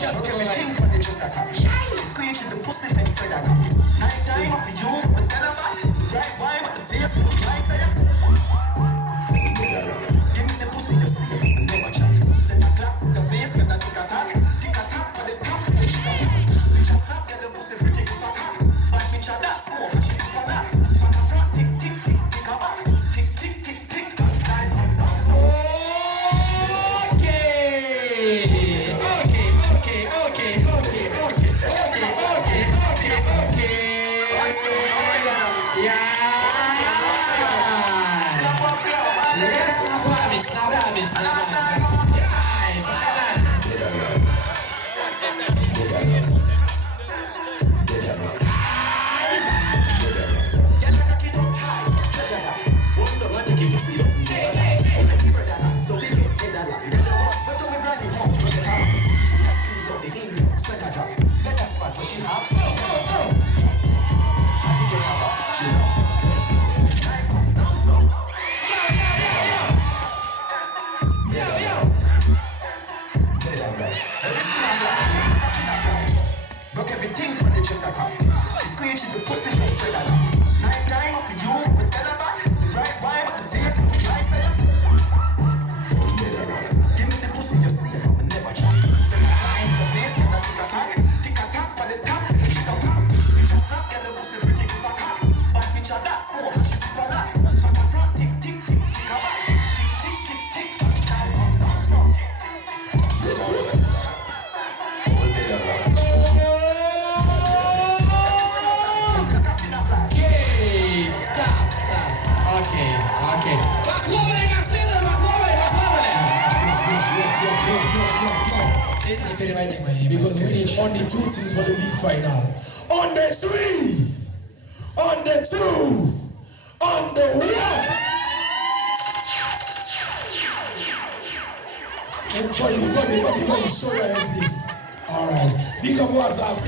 Сейчас everything for the just attack. She's screeching the pussy and say that. Night time of the you, but tell her what. Right wine with the face, nice say. Give me the pussy, you see it, never chat. Set a clap, the bass, and a tick a tack. Tick a tack for the top, the chick a tack. We just stop, get the pussy pretty good attack. Bad bitch a that smoke, and she's for that. From the front, tick, tick, tick, tick a back. Tick, tick, tick, tick, that's time on down. Broke everything for the just attack. She's screeching the pussy and say that. Night time of the you, but tell her what. Right wine with the face, nice say. Give me the pussy, you see it, but never try. Send a time, the bass, and a tick a tack. Tick a tack for the top, the chick a pop. We just not get the pussy pretty good attack. Bad bitch a that smoke, she's for that. From the front, tick, tick, tick, tick a back. Tick, tick, tick, tick, that's time on down from. Окей. Похлопали как следует, похлопали. Следите, переводи мои. Because we need only two teams for the big final. On the 3, on the 2, on the 1. Everybody, show your hand, please. All right. Big up WAZZUP.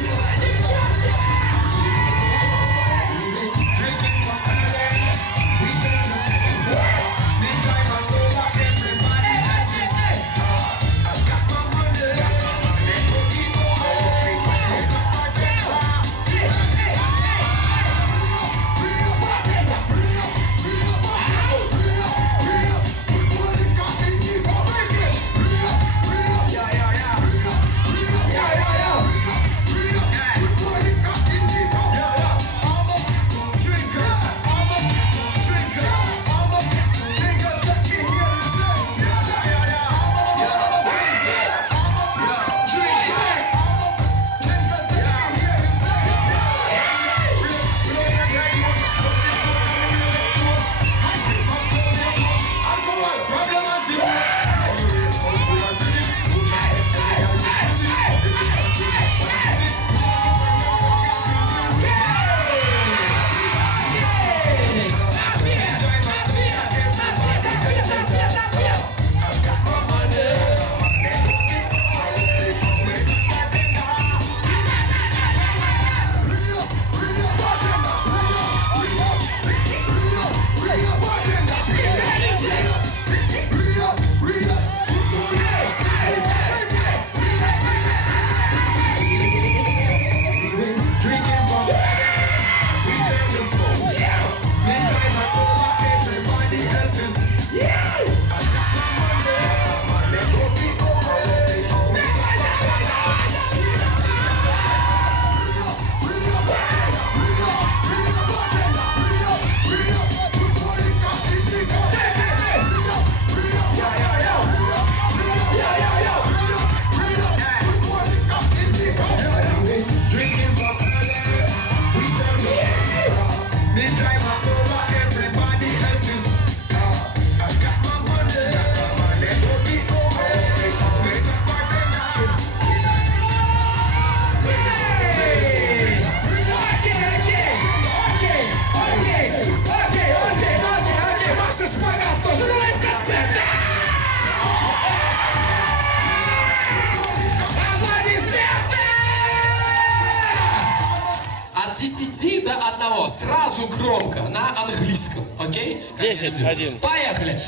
От 10 до 1. Сразу громко, на английском, окей? 10-1. Поехали!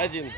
10-1.